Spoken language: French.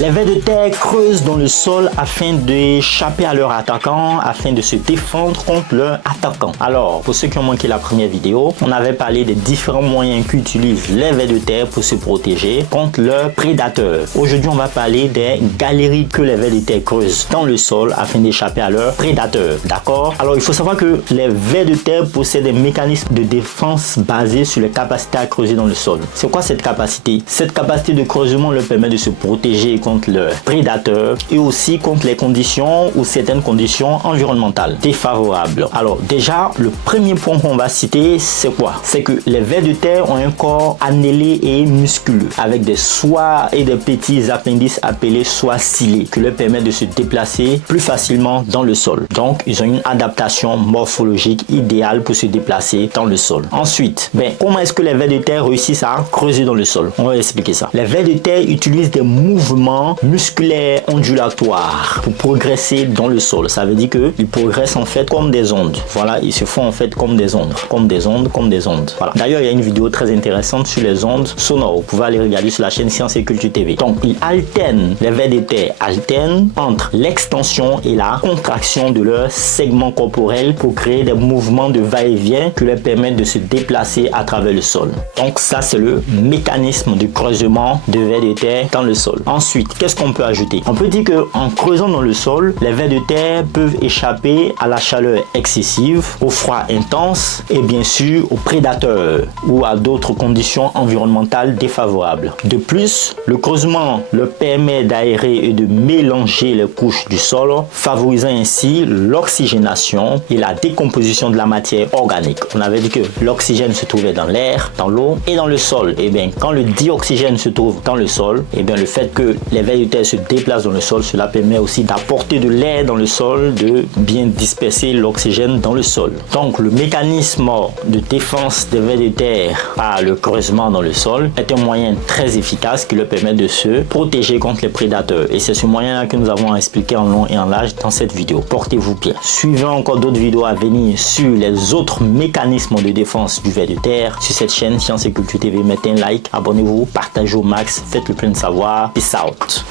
Les vers de terre creusent dans le sol afin d'échapper à leurs attaquants, afin de se défendre contre leurs attaquants. Alors, pour ceux qui ont manqué la première vidéo, on avait parlé des différents moyens qu'utilisent les vers de terre pour se protéger contre leurs prédateurs. Aujourd'hui, on va parler des galeries que les vers de terre creusent dans le sol afin d'échapper à leurs prédateurs. D'accord? Alors, il faut savoir que les vers de terre possèdent des mécanismes de défense basés sur les capacités à creuser dans le sol. C'est quoi cette capacité? Cette capacité de creusement leur permet de se protéger contre leurs prédateurs et aussi contre les conditions ou certaines conditions environnementales défavorables. Alors déjà, le premier point qu'on va citer, c'est quoi? C'est que les vers de terre ont un corps annelé et musculeux avec des soies et des petits appendices appelés soies ciliées qui leur permettent de se déplacer plus facilement dans le sol. Donc, ils ont une adaptation morphologique idéale pour se déplacer dans le sol. Ensuite, comment est-ce que les vers de terre réussissent à creuser dans le sol? On va expliquer ça. Les vers de terre utilisent des mouvements musculaires ondulatoires pour progresser dans le sol. Ça veut dire qu'ils progressent en fait comme des ondes. Voilà, ils se font en fait comme des ondes. Comme des ondes. Voilà. D'ailleurs, il y a une vidéo très intéressante sur les ondes sonores. Vous pouvez aller regarder sur la chaîne Science et Culture TV. Donc, ils alternent, les vers de terre alternent entre l'extension et la contraction de leur segment corporel pour créer des mouvements de va-et-vient qui leur permettent de se déplacer à travers le sol. Donc, ça, c'est le mécanisme de creusement de vers de terre dans le sol. Ensuite, qu'est-ce qu'on peut ajouter? On peut dire qu'en creusant dans le sol, les vers de terre peuvent échapper à la chaleur excessive, au froid intense et bien sûr aux prédateurs ou à d'autres conditions environnementales défavorables. De plus, le creusement leur permet d'aérer et de mélanger les couches du sol, favorisant ainsi l'oxygénation et la décomposition de la matière organique. On avait dit que l'oxygène se trouvait dans l'air, dans l'eau et dans le sol. Et bien, quand le dioxygène se trouve dans le sol, et bien le fait que les vers de terre se déplacent dans le sol, cela permet aussi d'apporter de l'air dans le sol, de bien disperser l'oxygène dans le sol. Donc, le mécanisme de défense des vers de terre par le creusement dans le sol est un moyen très efficace qui leur permet de se protéger contre les prédateurs. Et c'est ce moyen-là que nous avons expliqué en long et en large dans cette vidéo. Portez-vous bien. Suivez encore d'autres vidéos à venir sur les autres mécanismes de défense du ver de terre sur cette chaîne Science et Culture TV. Mettez un like, abonnez-vous, partagez au max, faites le plein de savoir. Peace out.